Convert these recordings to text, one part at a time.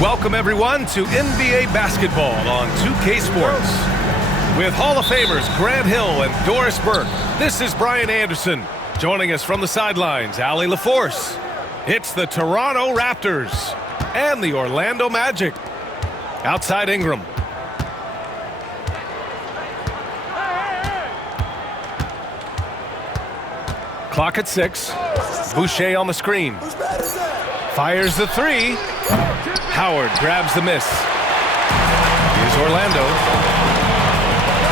Welcome, everyone, to NBA basketball on 2K Sports. With Hall of Famers Grant Hill and Doris Burke, this is Brian Anderson. Joining us from the sidelines, Allie LaForce. It's the Toronto Raptors and the Orlando Magic. Outside Ingram. Clock at 6. Boucher on the screen. Fires the three. Howard grabs the miss. Here's Orlando.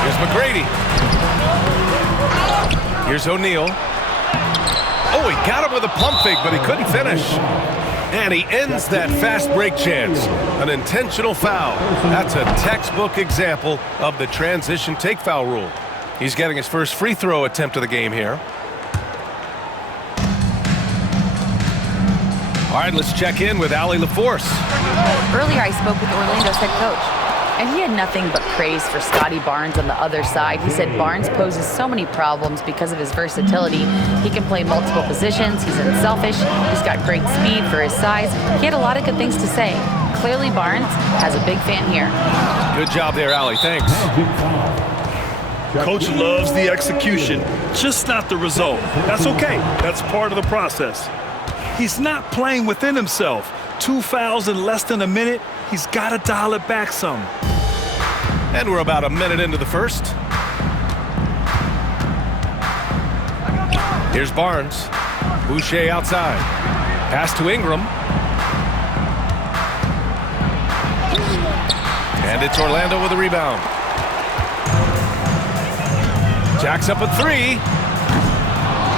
Here's McGrady. Here's O'Neal. Oh, he got him with a pump fake, but he couldn't finish. And he ends that fast break chance. An intentional foul. That's a textbook example of the transition take foul rule. He's getting his first free throw attempt of the game here. All right, let's check in with Allie LaForce. Earlier, I spoke with Orlando's head coach, and he had nothing but praise for Scotty Barnes on the other side. He said Barnes poses so many problems because of his versatility. He can play multiple positions. He's unselfish. He's got great speed for his size. He had a lot of good things to say. Clearly, Barnes has a big fan here. Good job there, Allie. Thanks. Coach loves the execution, just not the result. That's okay. That's part of the process. He's not playing within himself. 2 fouls in less than a minute. He's got to dial it back some. And we're about a minute into the first. Here's Barnes. Boucher outside. Pass to Ingram. And it's Orlando with a rebound. Jacks up a three.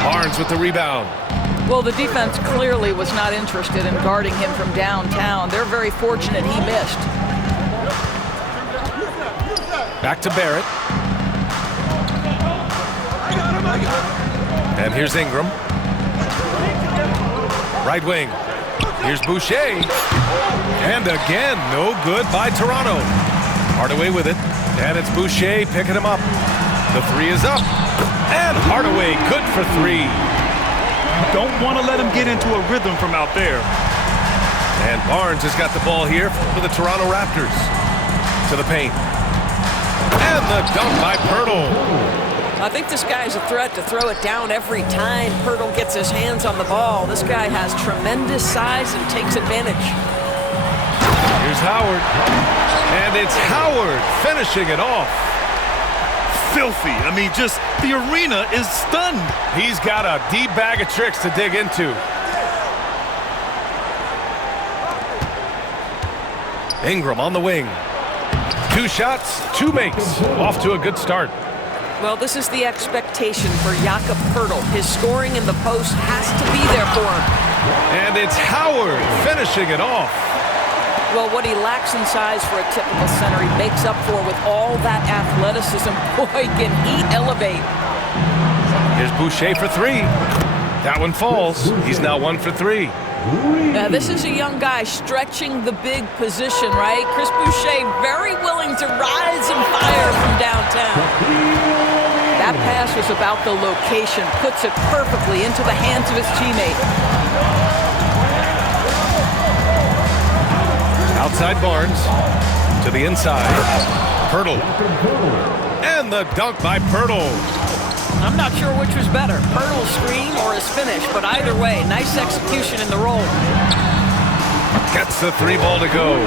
Barnes with the rebound. Well, the defense clearly was not interested in guarding him from downtown. They're very fortunate he missed. Back to Barrett. And here's Ingram. Right wing. Here's Boucher. And again, no good by Toronto. Hardaway with it. And it's Boucher picking him up. The three is up. And Hardaway good for three. You don't want to let him get into a rhythm from out there. And Barnes has got the ball here for the Toronto Raptors. To the paint. And the dunk by Poeltl. I think this guy's a threat to throw it down every time Poeltl gets his hands on the ball. This guy has tremendous size and takes advantage. Here's Howard. And it's Howard finishing it off. Filthy. I mean, just the arena is stunned. He's got a deep bag of tricks to dig into. Ingram on the wing. 2 shots, 2 makes. Off to a good start. Well, this is the expectation for Jakob Poeltl. His scoring in the post has to be there for him. And it's Howard finishing it off. Well, what he lacks in size for a typical center, he makes up for with all that athleticism. Boy, can he elevate. Here's Boucher for three. That one falls. He's now 1 for 3. Now, this is a young guy stretching the big position, right? Chris Boucher very willing to rise and fire from downtown. That pass was about the location, puts it perfectly into the hands of his teammate. Outside Barnes to the inside. Pirtle. And the dunk by Pirtle. I'm not sure which was better, Pirtle's screen or his finish, but either way, nice execution in the roll. Gets the 3 ball to go.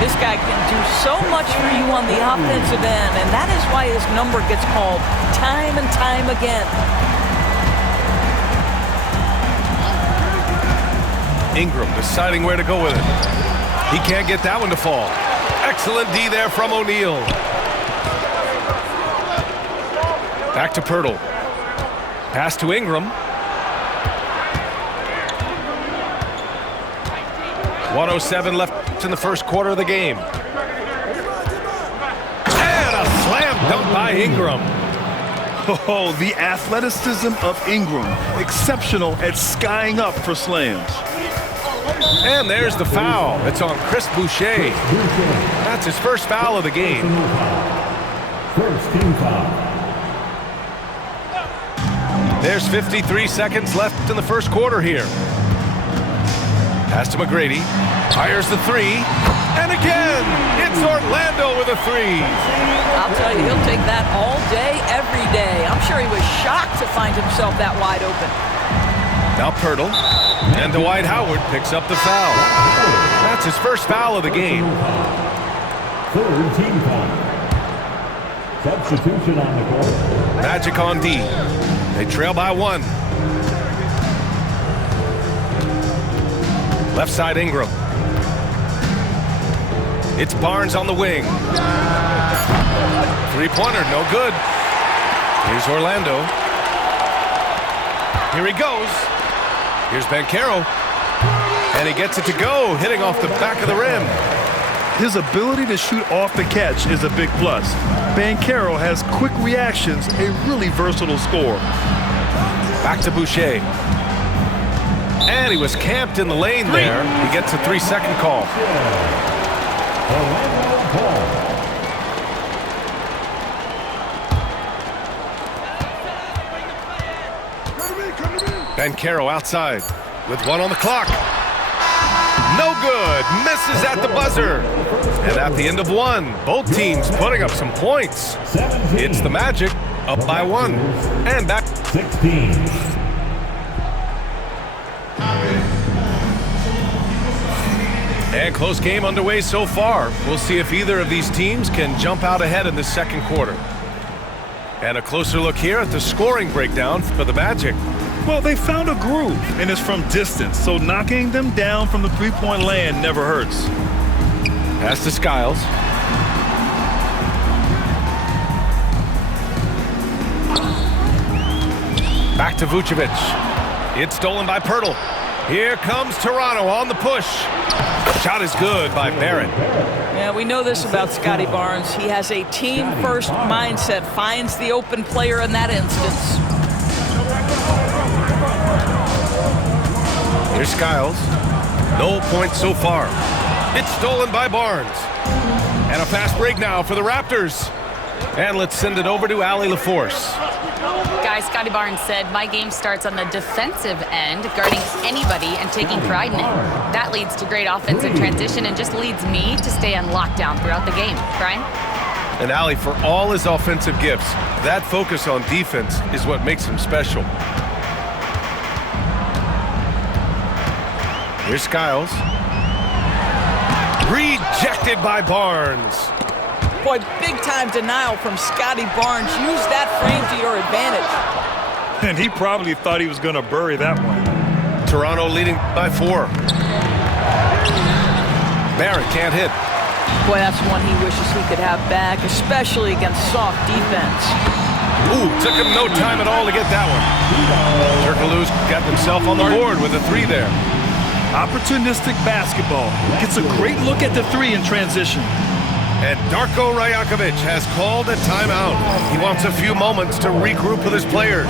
This guy can do so much for you on the offensive end, and that is why his number gets called time and time again. Ingram deciding where to go with it. He can't get that one to fall. Excellent D there from O'Neal. Back to Pirtle. Pass to Ingram. 1:07 left in the first quarter of the game. And a slam dunk by Ingram. Oh, the athleticism of Ingram. Exceptional at skying up for slams. And there's the foul. It's on Chris Boucher. That's his first foul of the game. First team foul. There's 53 seconds left in the first quarter here. Pass to McGrady. Fires the 3. And again, it's Orlando with a 3. I'll tell you, he'll take that all day, every day. I'm sure he was shocked to find himself that wide open. Now Pirtle. And Dwight Howard picks up the foul. That's his first foul of the game. Third team foul. Substitution on the court. Magic on D. They trail by 1. Left side Ingram. It's Barnes on the wing. 3-pointer, no good. Here's Orlando. Here he goes. Here's Banchero. And he gets it to go, hitting off the back of the rim. His ability to shoot off the catch is a big plus. Banchero has quick reactions, a really versatile scorer. Back to Boucher. And he was camped in the lane there. He gets a 3-second call. Banchero outside with 1 on the clock. No good. Misses at the buzzer. And at the end of 1, both teams putting up some points. It's the Magic up by 1. And back. 16. And close game underway so far. We'll see if either of these teams can jump out ahead in the second quarter. And a closer look here at the scoring breakdown for the Magic. Well, they found a groove, and it's from distance, so knocking them down from the three-point land never hurts. Pass to Skiles. Back to Vucevic. It's stolen by Pirtle. Here comes Toronto on the push. Shot is good by Barrett. Yeah, we know this about Scotty Barnes. He has a team-first mindset, finds the open player in that instance. Here's Skiles. No points so far. It's stolen by Barnes. And a fast break now for the Raptors. And let's send it over to Allie LaForce. Guys, Scotty Barnes said, my game starts on the defensive end, guarding anybody and taking pride in it. That leads to great offensive transition and just leads me to stay on lockdown throughout the game. Brian? And Allie, for all his offensive gifts, that focus on defense is what makes him special. Here's Skiles. Rejected by Barnes. Boy, big-time denial from Scotty Barnes. Use that frame to your advantage. And he probably thought he was going to bury that one. Toronto leading by 4. Barrett can't hit. Boy, that's one he wishes he could have back, especially against soft defense. Ooh, took him no time at all to get that one. Turkoglu's got himself on the board with a 3 there. Opportunistic basketball. Gets a great look at the three in transition. And Darko Rajakovic has called a timeout. He wants a few moments to regroup with his players.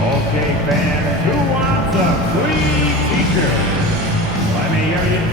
Okay, fans, who wants a free t-shirt? Let me hear you.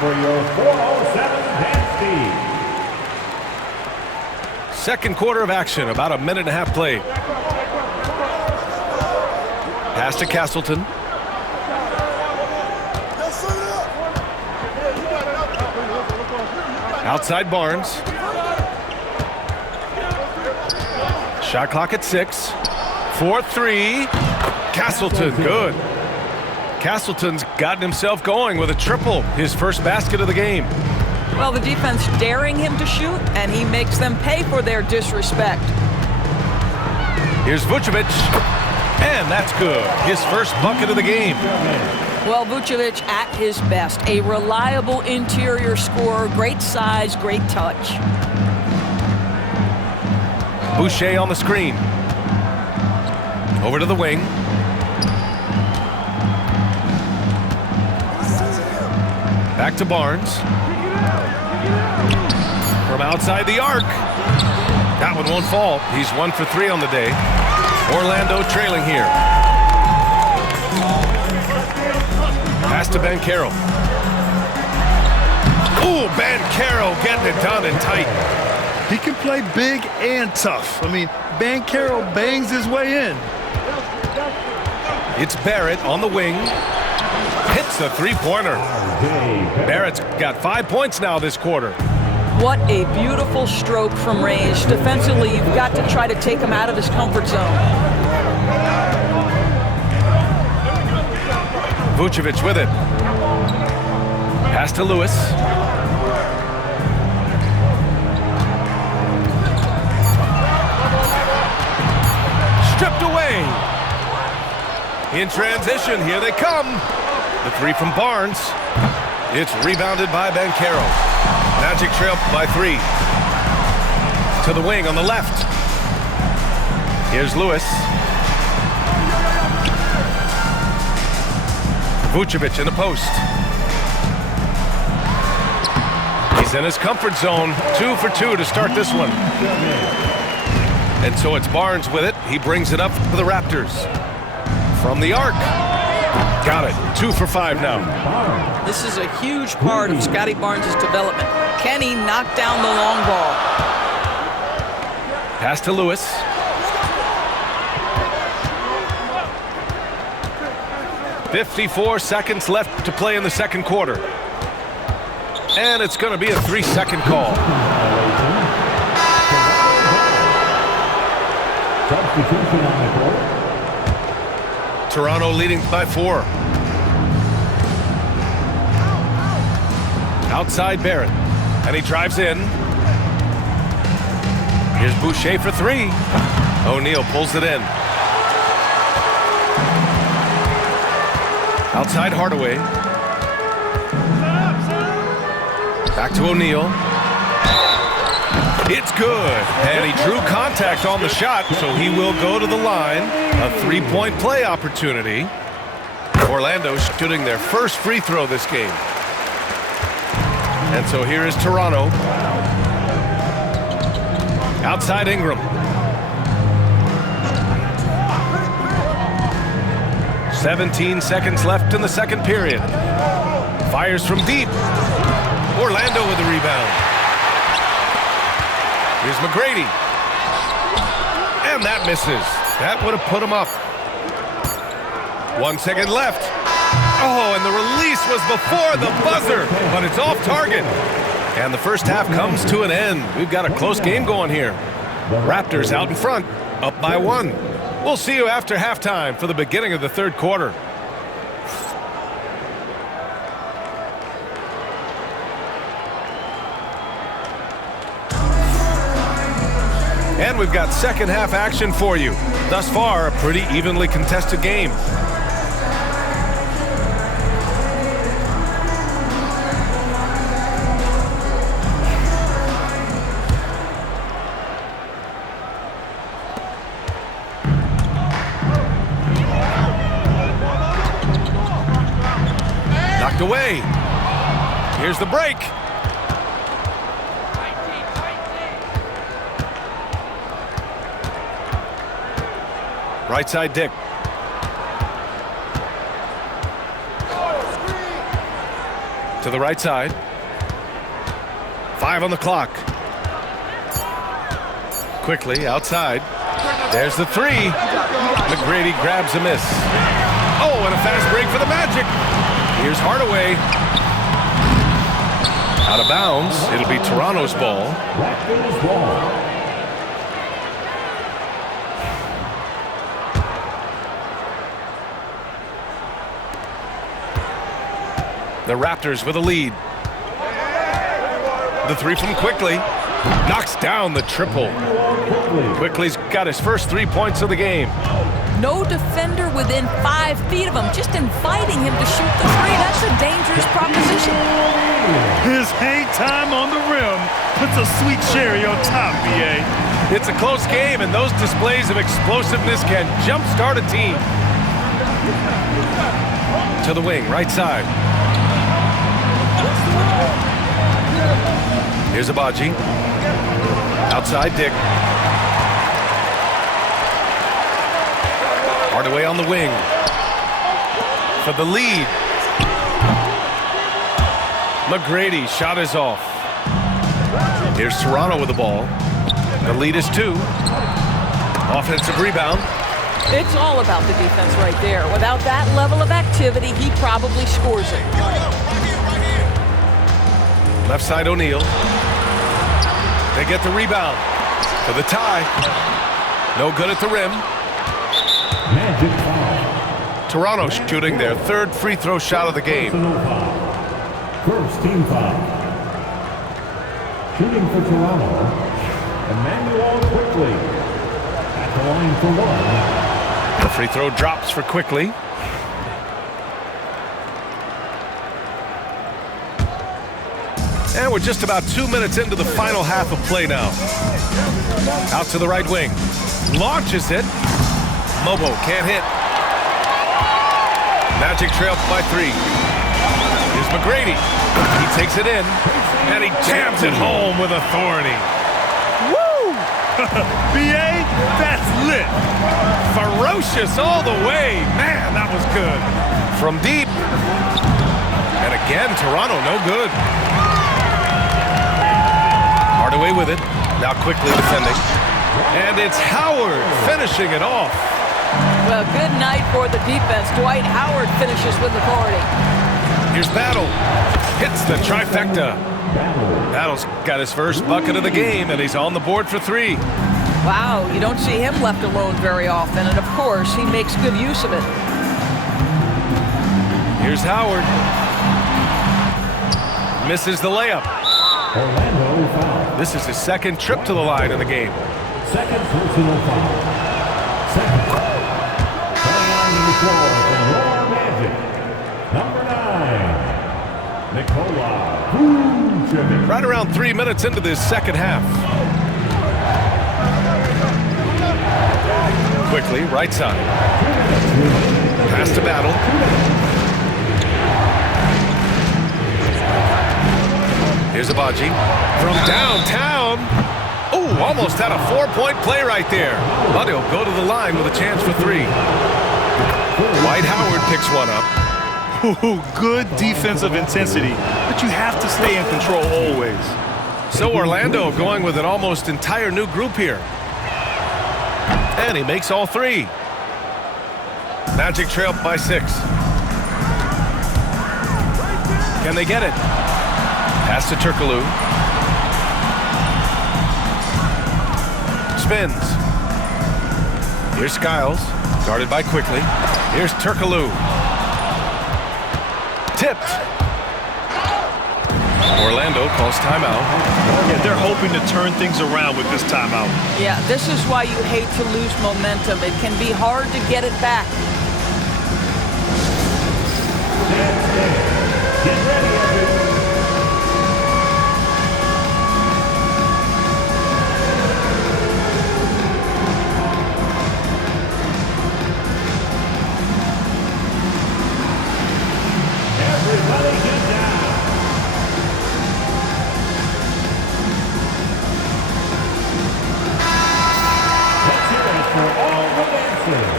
For your 407 dance team. Second quarter of action, about a minute and a half played. Pass to Castleton. Outside Barnes. Shot clock at 6. 4-3. Castleton, good. Castleton's gotten himself going with a triple, his first basket of the game. Well, the defense daring him to shoot, and he makes them pay for their disrespect. Here's Vucevic, and that's good. His first bucket of the game. Well, Vucevic at his best. A reliable interior scorer, great size, great touch. Boucher on the screen. Over to the wing. Back to Barnes. From outside the arc. That one won't fall. He's 1 for 3 on the day. Orlando trailing here. Pass to Banchero. Ooh, Banchero getting it done and tight. He can play big and tough. I mean, Banchero bangs his way in. It's Barrett on the wing. Hits the three-pointer. Barrett's got 5 points now this quarter. What a beautiful stroke from range. Defensively, you've got to try to take him out of his comfort zone. Vucevic with it. Pass to Lewis. Stripped away. In transition, here they come. The three from Barnes. It's rebounded by Banchero. Magic trail by 3. To the wing on the left. Here's Lewis. Vucevic in the post. He's in his comfort zone. 2 for 2 to start this one. And so it's Barnes with it. He brings it up for the Raptors. From the arc. Got it. 2 for 5 now. This is a huge part of Scotty Barnes' development. Can he knock down the long ball? Pass to Lewis. "54 seconds left to play in the second quarter. And it's going to be a 3-second call. Substitution on the court. Toronto leading by 4. Outside Barrett. And he drives in. Here's Boucher for 3. O'Neal pulls it in. Outside Hardaway. Back to O'Neal. It's good. And he drew contact on the shot, so he will go to the line. A 3-point play opportunity. Orlando shooting their first free throw this game. And so here is Toronto. Outside Ingram. 17 seconds left in the second period. Fires from deep. Orlando with the rebound. Here's McGrady. And that misses. That would have put him up. 1 second left. Oh, and the release was before the buzzer, but it's off target. And the first half comes to an end. We've got a close game going here. Raptors out in front, up by 1. We'll see you after halftime for the beginning of the third quarter. And we've got second half action for you. Thus far, a pretty evenly contested game. Knocked away. Here's the break. Right side, Dick. To the right side. 5 on the clock. Quickly, outside. There's the 3. McGrady grabs a miss. Oh, and a fast break for the Magic. Here's Hardaway. Out of bounds. It'll be Toronto's ball. The Raptors with a lead. The 3 from Quickly. Knocks down the triple. Quickly's got his first 3 points of the game. No defender within 5 feet of him, just inviting him to shoot the 3. That's a dangerous proposition. His hang time on the rim puts a sweet cherry on top, B.A. It's a close game, and those displays of explosiveness can jumpstart a team. To the wing, right side. Here's Abaji. Outside, Dick. Hardaway on the wing. For the lead. McGrady, shot is off. Here's Toronto with the ball. The lead is 2. Offensive rebound. It's all about the defense right there. Without that level of activity, he probably scores it. Left side, O'Neal. They get the rebound for the tie. No good at the rim. Toronto shooting their 3rd free throw shot of the game. First team foul. Shooting for Toronto, Emmanuel Quickly. At the line for 1. The free throw drops for Quickly. And we're just about 2 minutes into the final half of play now. Out to the right wing. Launches it. Mobo can't hit. Magic trail by 3. Here's McGrady. He takes it in, and he jams it home with authority. Woo! B.A., that's lit. Ferocious all the way. Man, that was good. From deep. And again, Toronto no good. Hardaway with it. Now Quickly defending. And it's Howard finishing it off. Well, good night for the defense. Dwight Howard finishes with authority. Here's Battle. Hits the trifecta. Battle's got his first bucket of the game, and he's on the board for 3. Wow, you don't see him left alone very often, and of course, he makes good use of it. Here's Howard. Misses the layup. Orlando foul. This is his 2nd trip to the line in the game. Second personal foul. Second. Coming on the floor for the Orlando Magic. Number 9, Nikola Vucevic. Right around 3 minutes into this second half. Quickly, right side. Pass to Battle. Here's Abaji from downtown. Oh, almost had a 4-point play right there. But he'll go to the line with a chance for 3. Dwight Howard picks one up. Ooh, good defensive intensity, but you have to stay in control always. So Orlando going with an almost entire new group here. And he makes all three. Magic trail by 6. Can they get it? Pass to Turkoglu. Spins. Here's Skiles. Guarded by Quickly. Here's Turkoglu. Tipped. Orlando calls timeout. Yeah, they're hoping to turn things around with this timeout. Yeah, this is why you hate to lose momentum. It can be hard to get it back. Get ready, everyone. Everybody get down. Let's hear it for all the dancers.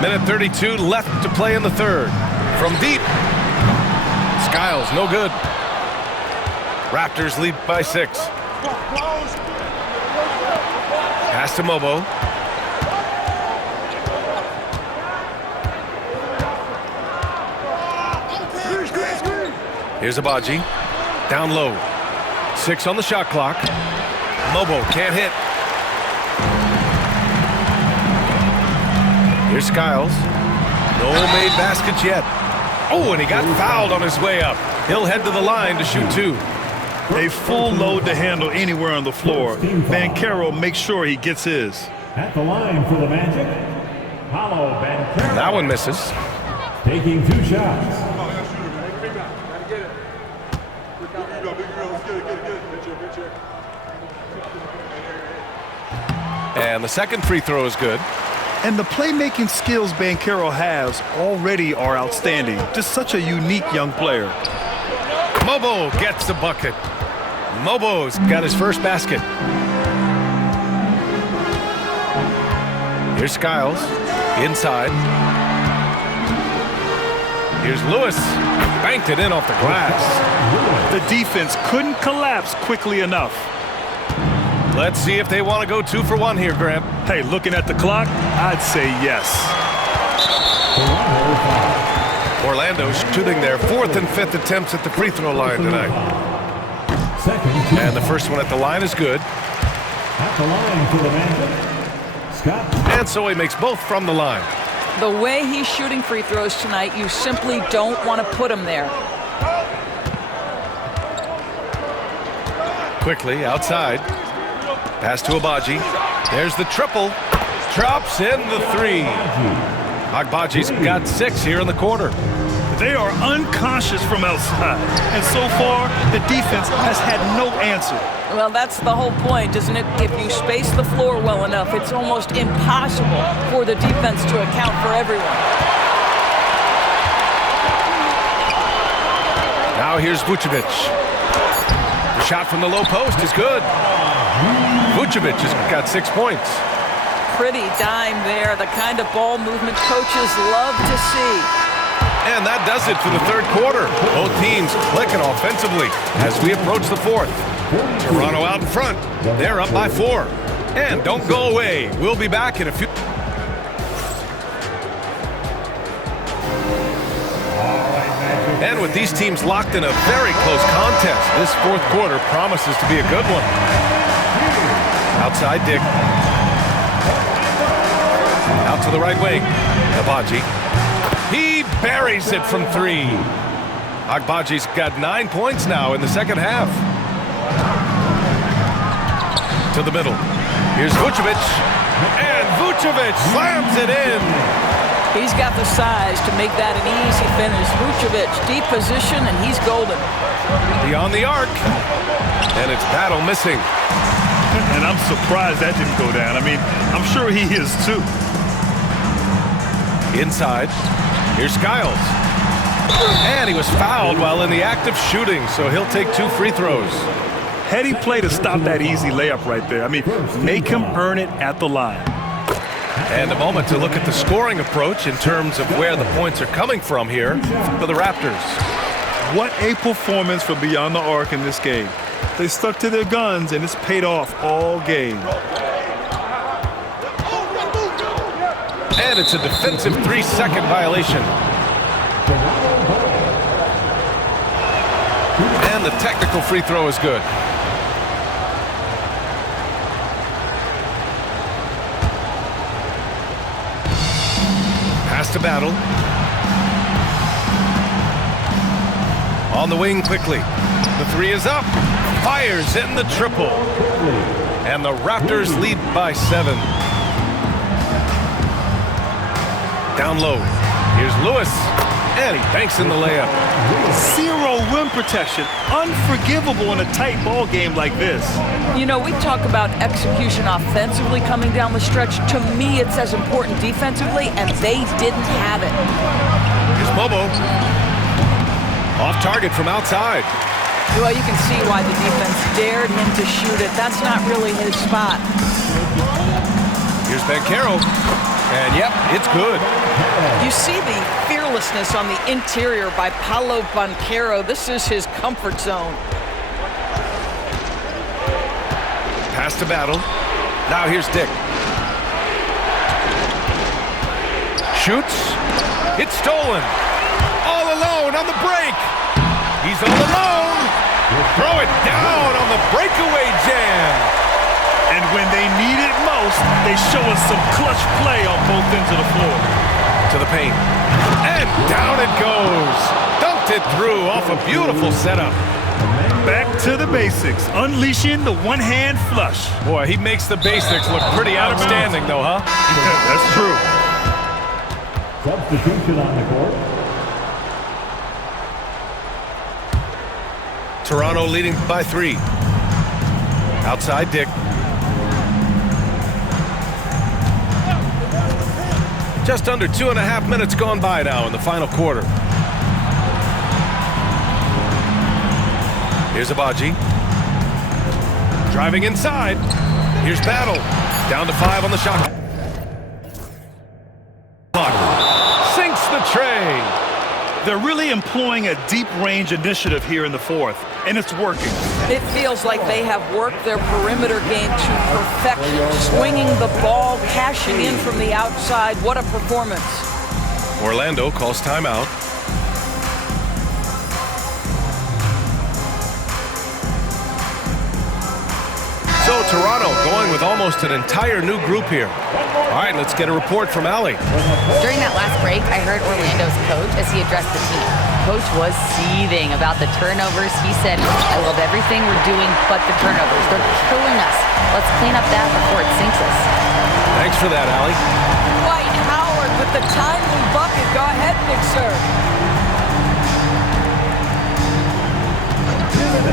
Minute 32 left to play in the third. From deep. Skiles, no good. Raptors lead by 6. Pass to Mobo. Here's Abaji. Down low. 6 on the shot clock. Mobo can't hit. Here's Skiles. No made baskets yet. Oh, and he got fouled on his way up. He'll head to the line to shoot 2. A full load to handle anywhere on the floor. Banchero makes sure he gets his. At the line for the Magic, Paolo Banchero. That one misses. Taking 2 shots. And the second free throw is good. And the playmaking skills Banchero has already are outstanding. Just such a unique young player. Mobo gets the bucket. Mobo's got his first basket. Here's Skiles. Inside. Here's Lewis. Banked it in off the glass. The defense couldn't collapse quickly enough. Let's see if they want to go 2 for 1 here, Grant. Hey, looking at the clock, I'd say yes. Orlando shooting their 4th and 5th attempts at the free throw line tonight. And the first one at the line is good. At the line for the Magic, Scott. And so he makes both from the line. The way he's shooting free throws tonight, you simply don't want to put him there. Quickly outside. Pass to Abaji. There's the triple. Drops in the 3. Agbaji's got 6 here in the quarter. They are unconscious from outside. And so far, the defense has had no answer. Well, that's the whole point, isn't it? If you space the floor well enough, it's almost impossible for the defense to account for everyone. Now here's Vucevic. The shot from the low post is good. Vucevic has got 6 points. Pretty dime there, the kind of ball movement coaches love to see. And that does it for the third quarter. Both teams clicking offensively as we approach the 4th. Toronto out in front. They're up by 4. And don't go away. We'll be back in a few. And with these teams locked in a very close contest, this 4th quarter promises to be a good one. Outside Dick. Out to the right wing. Agbaji. He buries it from 3. Agbaji's got 9 points now in the second half. To the middle. Here's Vucevic. And Vucevic slams it in. He's got the size to make that an easy finish. Vucevic, deep position, and he's golden. Beyond the arc. And it's Battle missing. And I'm surprised that didn't go down. I mean, I'm sure he is too. Inside. Here's Skiles. And he was fouled while in the act of shooting, so he'll take 2 free throws. Heady play to stop that easy layup right there. I mean, make him earn it at the line. And a moment to look at the scoring approach in terms of where the points are coming from here for the Raptors. What a performance from beyond the arc in this game. They stuck to their guns, and it's paid off all game. And it's a defensive 3-second violation. And the technical free throw is good. Pass to Battle. On the wing quickly. The three is up. Fires in the triple. And the Raptors lead by 7. Down low. Here's Lewis. And he banks in the layup. Zero rim protection. Unforgivable in a tight ball game like this. You know, we talk about execution offensively coming down the stretch. To me, it's as important defensively, and they didn't have it. Here's Bobo. Off target from outside. Well, you can see why the defense dared him to shoot it. That's not really his spot. Here's Banchero. And yep, it's good. You see the fearlessness on the interior by Paolo Banchero. This is his comfort zone. Pass to Battle. Now here's Dick. Shoots. It's stolen. All alone on the break. He's all alone. Throw it down on the breakaway jam. And when they need it most, they show us some clutch play on both ends of the floor. To the paint. And down it goes. Dunked it through off a beautiful setup. Back to the basics. Unleashing the one-hand flush. Boy, he makes the basics look pretty outstanding, though, huh? That's true. Substitution on the court. Toronto leading by 3. Outside Dick. Just under 2.5 minutes gone by now in the final quarter. Here's Abaji. Driving inside. Here's Battle. Down to 5 on the shot clock. Sinks the tray. They're really employing a deep-range initiative here in the fourth, and it's working. It feels like they have worked their perimeter game to perfection, swinging the ball, cashing in from the outside. What a performance. Orlando calls timeout. So Toronto going with almost an entire new group here. All right, let's get a report from Allie. During that last break, I heard Orlando's coach as he addressed the team. Coach was seething about the turnovers. He said, I love everything we're doing but the turnovers. They're killing us. Let's clean up that before it sinks us. Thanks for that, Allie. Dwight Howard with the timely bucket. Go ahead, Big Sir.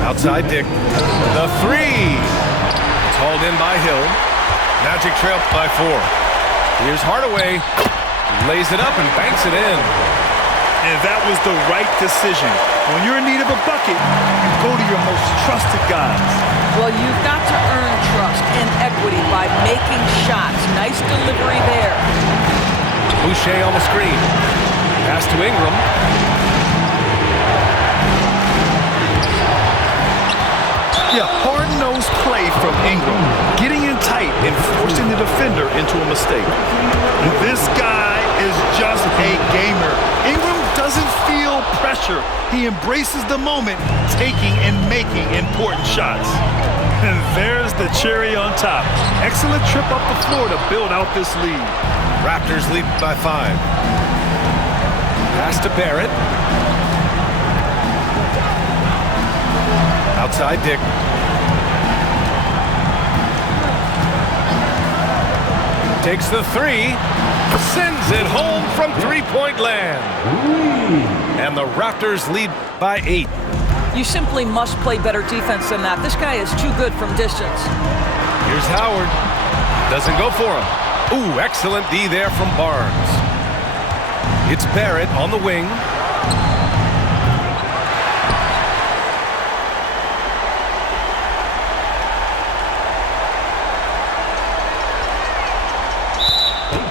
Outside Dick. The three. It's hauled in by Hill. Magic trail by 4. Here's Hardaway. Lays it up and banks it in. And that was the right decision. When you're in need of a bucket, you go to your most trusted guys. Well, you've got to earn trust and equity by making shots. Nice delivery there. Boucher on the screen. Pass to Ingram. Yeah, hard-nosed play from Ingram. Getting in tight and forcing the defender into a mistake. This guy is just a gamer. Ingram doesn't feel pressure. He embraces the moment, taking and making important shots. And there's the cherry on top. Excellent trip up the floor to build out this lead. Raptors lead by 5. Pass to Barrett. Outside Dick. Takes the 3. Sends it home from three-point land. And the Raptors lead by 8. You simply must play better defense than that. This guy is too good from distance. Here's Howard. Doesn't go for him. Ooh, excellent D there from Barnes. It's Barrett on the wing.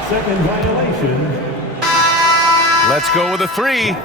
Second violation. Let's go with a 3.